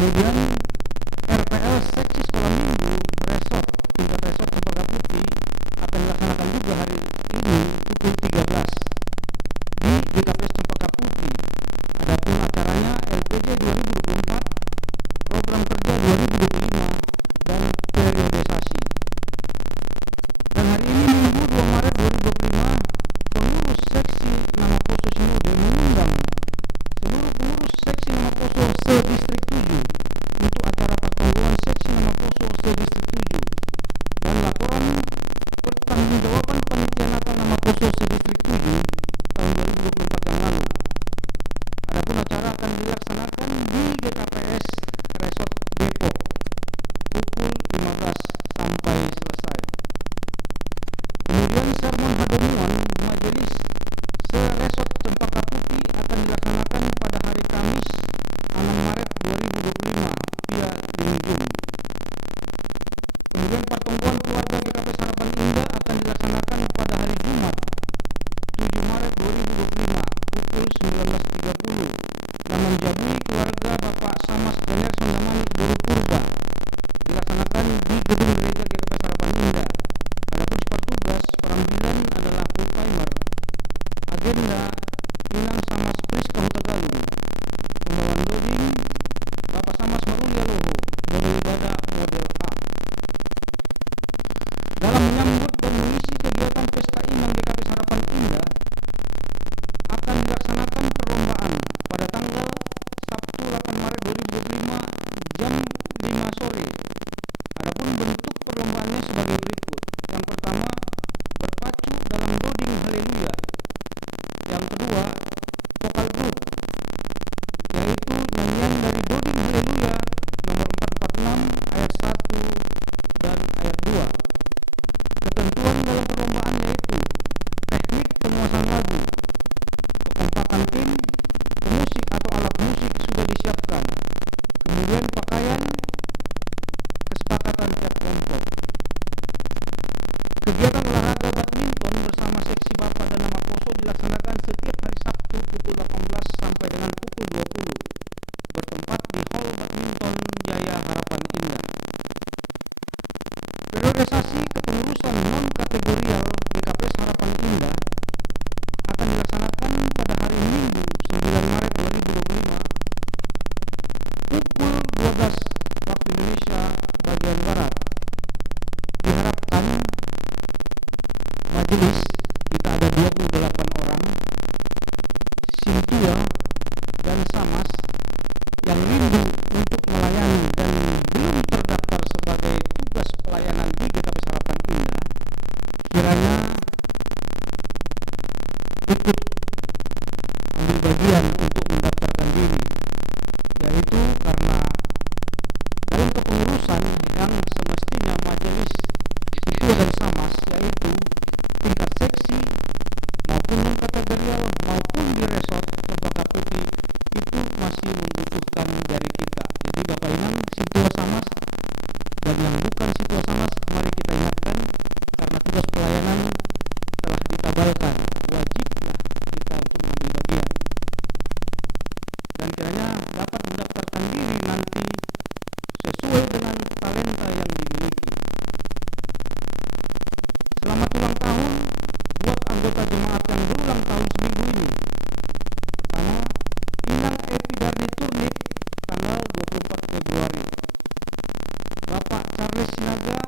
Kemudian RPL seksi sekolah minggu resort tingkat resort Cempaka Putih akan dilaksanakan juga hari ini pukul 13 di GKPS Cempaka Putih. Adapun acaranya LPJ 2024, program kerja 2025 dan periodisasi. Dan hari ini Minggu 2 Maret 2025, pengurus seksi nama Poso Sinode mengundang seluruh pengurus seksi nama Poso se-Distrik 7 untuk acara pertemuan seksi nama Poso se-Distrik 7 dan laporan pertanggungjawaban panitia Natal nama Poso se-Distrik 7 tahun 2024 yang lalu. Adapun acara akan dilaksanakan di GKPS Resort Depok pukul 15 sampai selesai. Kemudian sermon hadomuan majelis se-Resort Cempaka Putih akan dilaksanakan pada hari Kamis 6 Maret 2025 via Zoom. Kemudian pertemuan keluarga GKPS Harapan Indah akan dilaksanakan pada hari Jumat 7 Maret 2025 pukul 19.30 dan menjabui keluarga Bapak Samas Ganerson Damani Doro Purba dilaksanakan di gedung gereja GKPS Harapan Indah. Adapun petugas perambilan adalah full timer. Agenda Inang Samas Priska Hutagalung, pembawaan loading Bapak Samas Marulia Loho, model ibadah model A. Dalam menyambut dan mengisi kegiatan pesta Inang GKPS Harapan Indah akan dilaksanakan perlombaan pada tanggal Sabtu 8 Maret 2025 jam 5 sore. Adapun bentuk perlombaannya sebagai berikut. Yang pertama, berpacu dalam loading haleluya. Yang kedua, vokal group, yaitu nyanyian dari loading haleluya nomor 446 ayat 1 dan ayat 2. Ketentuan dalam perlombaan yaitu teknik penguasaan lagu, kekompakan tim, pemusik atau alat musik sudah disiapkan. Kemudian pakaian, kesepakatan tiap kelompok. Kegiatan olahraga badminton bersama seksi Bapak dan nama Poso dilaksanakan setiap hari Sabtu pukul 18 sampai dengan pukul 20 bertempat di Hall Badminton Jaya Harapan Indah. Periodisasi kepengurusan non-kategorial GKPS Harapan Indah akan dilaksanakan pada hari Minggu 9 Maret 2025 pukul 12 waktu Indonesia bagian Barat. Diharapkan majelis kita ada 28 orang, Sintia dan Samas yang rindu untuk melayani dan belum terdaftar sebagai tugas pelayanan di GKPS Harapan Indah, kiranya ikut ambil bagian untuk mendaftarkan diri, yaitu karena dalam kepengurusan yang semestinya majelis Sintia dan Samas, yaitu tingkat seksi maupun non kategorial maupun di resort Cempaka Putih, itu masih membutuhkan dari kita. Jadi Bapak Inang, Sintua Samas dan yang bukan Sintua Samas, mari kita ingatkan karena tugas pelayanan telah ditabalkan, wajiblah kita untuk mengambil bagian dan kiranya dapat mendaftarkan diri nanti sesuai dengan talenta yang dimiliki. Selamat ulang tahun buat anggota jemaat yang berulang tahun seminggu ini. Pertama, Inang Epidarni Turnip tanggal 24 Februari, Bapak Charles Sinaga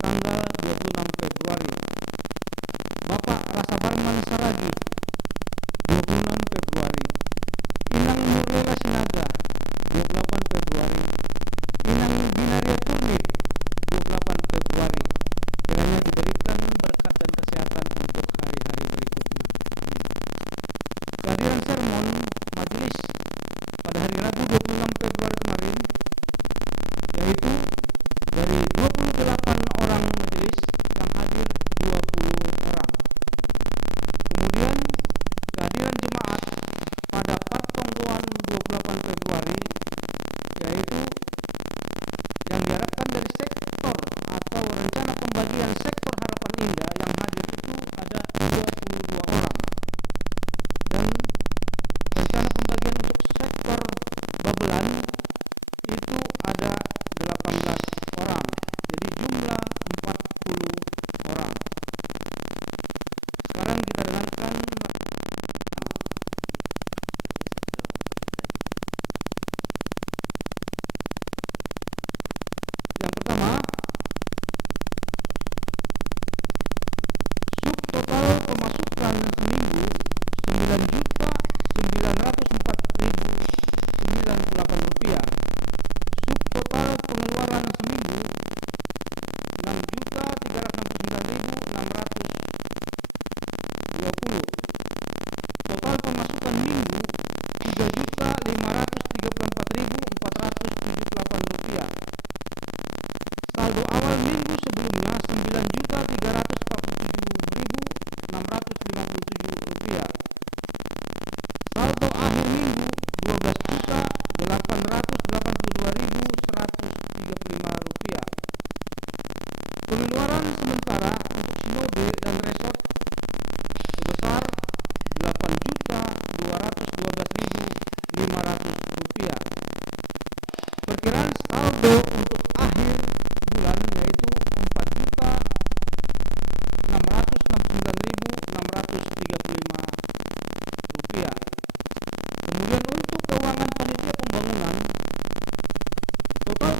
tanggal 26 Februari, Bapak Rasa Barman Saragi 26 Februari, Inang Nurlela Sinaga 28 Februari, Inang Binaria Turnip 28 Februari. Kiranya diberikan berkat dan kesehatan untuk hari-hari berikutnya. Kehadiran sermon majelis pada hari Rabu 26 Februari kemarin, yaitu dari 28 orang majelis yang hadir 20 orang. Kemudian kehadiran jemaat pada pertemuan 28 Februari, yaitu yang diharapkan dari sektor atau rencana pembagian sektor Harapan Indah yang hadir itu ada 22 orang, dan rencana pembagian untuk sektor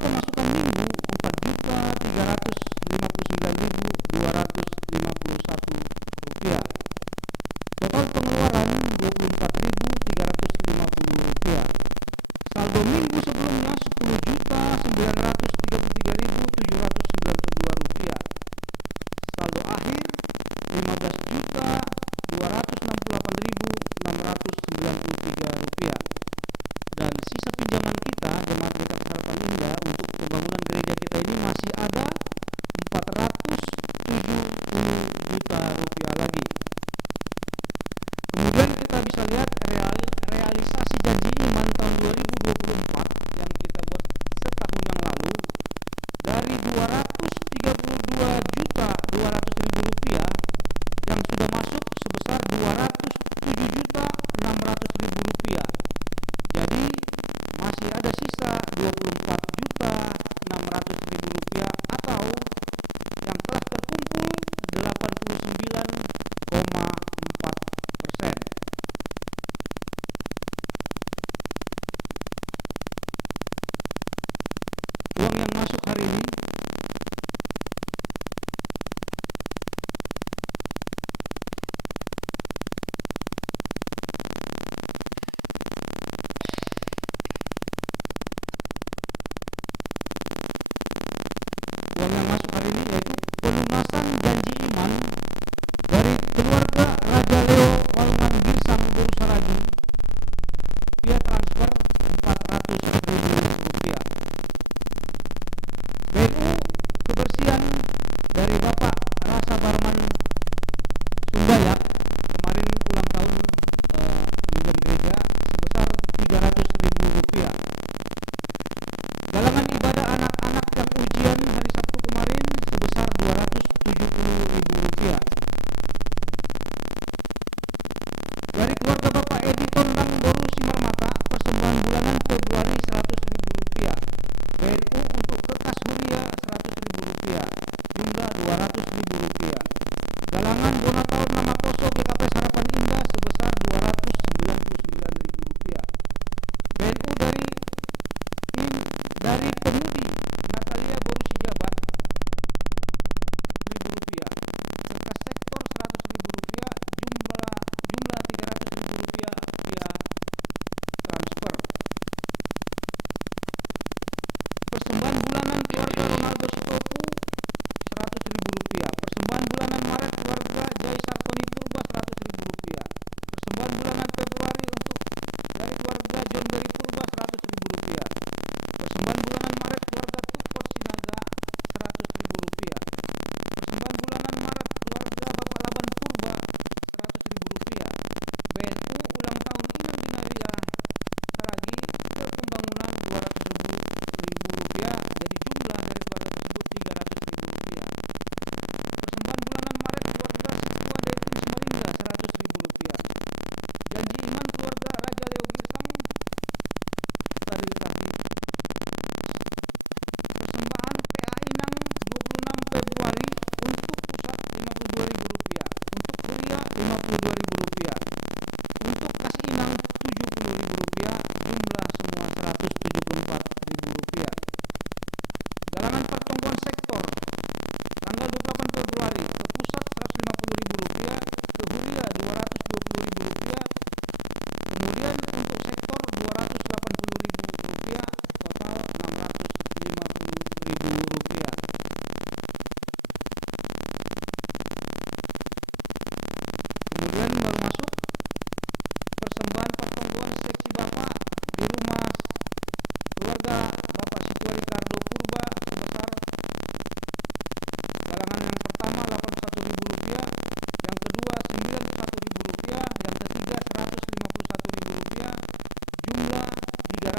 pemasukan minggu 4.359.251 rupiah. Total pengeluaran 24.350 rupiah. Saldo minggu sebelumnya 10.933.792 rupiah. Saldo akhir 15.268.693 rupiah. Dan sisa pinjaman kita Jemaat GKP Harapan Indah untuk pembangunan gereja kita ini masih ada 470 juta rupiah lagi. Kemudian kita bisa lihat realisasi janji iman tahun 2024 yang kita buat setahun yang lalu, dari 232.200.000 rupiah yang sudah masuk sebesar 207.600.000 rupiah. Jadi masih ada sisa 24.600.000 rupiah atau yang telah terkumpul 89,4%. Uang yang masuk hari ini yaitu pelunasan janji iman dari keluarga Raja Leo Walngan Girsang Boru Saragi via transfer 400.000 rupiah. BNU kebersihan dari Bapak Rasa Barman Sumbayak kemarin ulang tahun minjam gereja sebesar 300.000 rupiah. Galangan ibadah anak-anak yang ujian hari Sabtu kemarin sebesar 270.000 rupiah. Dari keluarga Bapak Edi Tondang Boru Simarmata, persembahan bulanan Februari 100.000 rupiah. BNU untuk Kekas Huria 100.000 rupiah, jumlah 200.000 rupiah. Galangan dona tahun nama Poso GKP Harapan Indah sebesar 299.000 rupiah. BNU dari pemudi Natalia Boru Sijabat 1.000 rupiah. Serta sektor 100.000 rupiah, jumlah 300.000 rupiah via transfer. Persembahan bulanan keluarga Ronaldo Sitopu 100.000 rupiah. Persembahan bulanan Maret keluarga Jai Sartoni Purba 100.000 rupiah. Persembahan bulanan Februari untuk dari keluarga John Berry Purba 100.000 rupiah. Persembahan bulanan Maret keluarga Tukot Sinaga 100.000 rupiah. Persembahan bulanan Maret keluarga Bapak Laban Purba 100.000 rupiah. BNU ulang tahun Inang Dinaria Saragi ke pembangunan 200.000 rupiah, jadi jumlah dari keluarga tersebut 300.000 rupiah. Persembahan bulanan Maret keluarga Situa Detin Semaringga 100.000 rupiah. Janji iman keluarga Raja Leo Girsang sterilisasi. Persembahan PA Inang 26 Februari untuk pusat 52.000 rupiah, untuk Huria 52.000 rupiah, untuk Kas Inang 70.000 rupiah, jumlah semua 174.000 rupiah. Galangan pertumbuhan sektor tanggal 28 Februari ke pusat 150.000 rupiah, ke Huria 220.000 rupiah, kemudian untuk sektor 280.000 rupiah, total 650.000 rupiah. Kemudian baru masuk persembahan pertemuan seksi Bapak di rumah keluarga Bapak Situa Ricardo Purba sebesar galangan yang pertama 81.000 rupiah, yang kedua 91.000 rupiah, yang ketiga 151.000 rupiah, jumlah 300.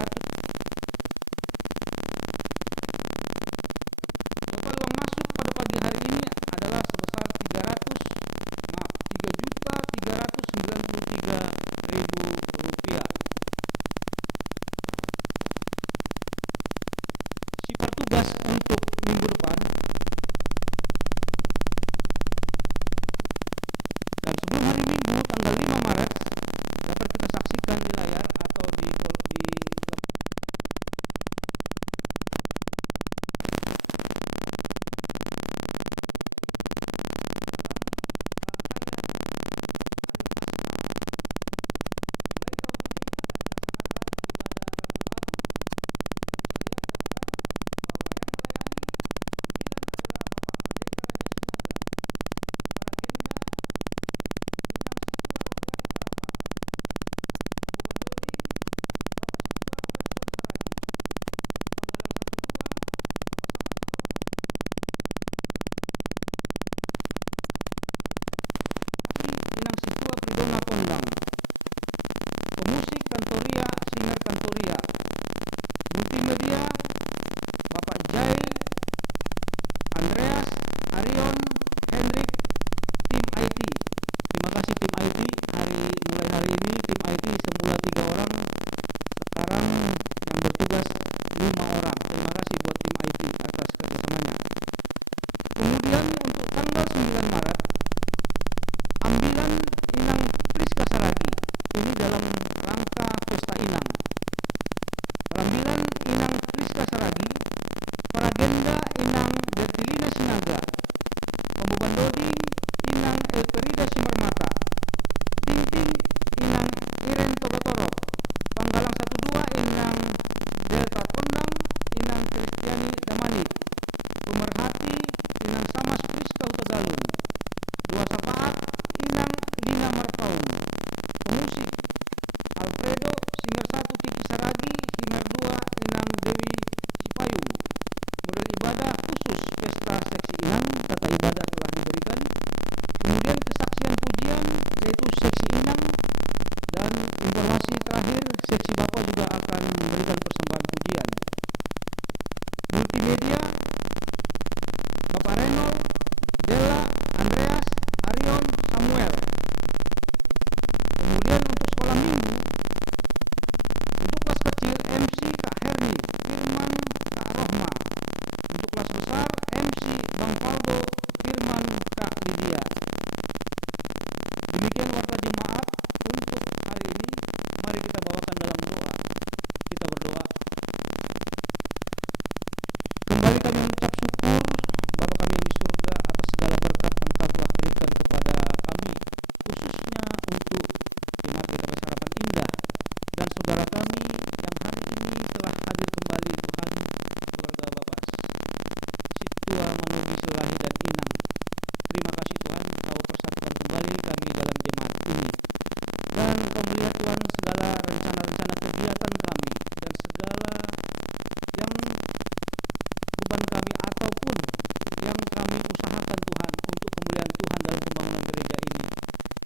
Total uang masuk pada pagi hari ini adalah sebesar 3.393.000 rupiah. Sifar tugas untuk minggu depan. Dan sebelum hari Minggu tanggal 5 Maret dapat kita saksikan di layar atau di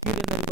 Kirene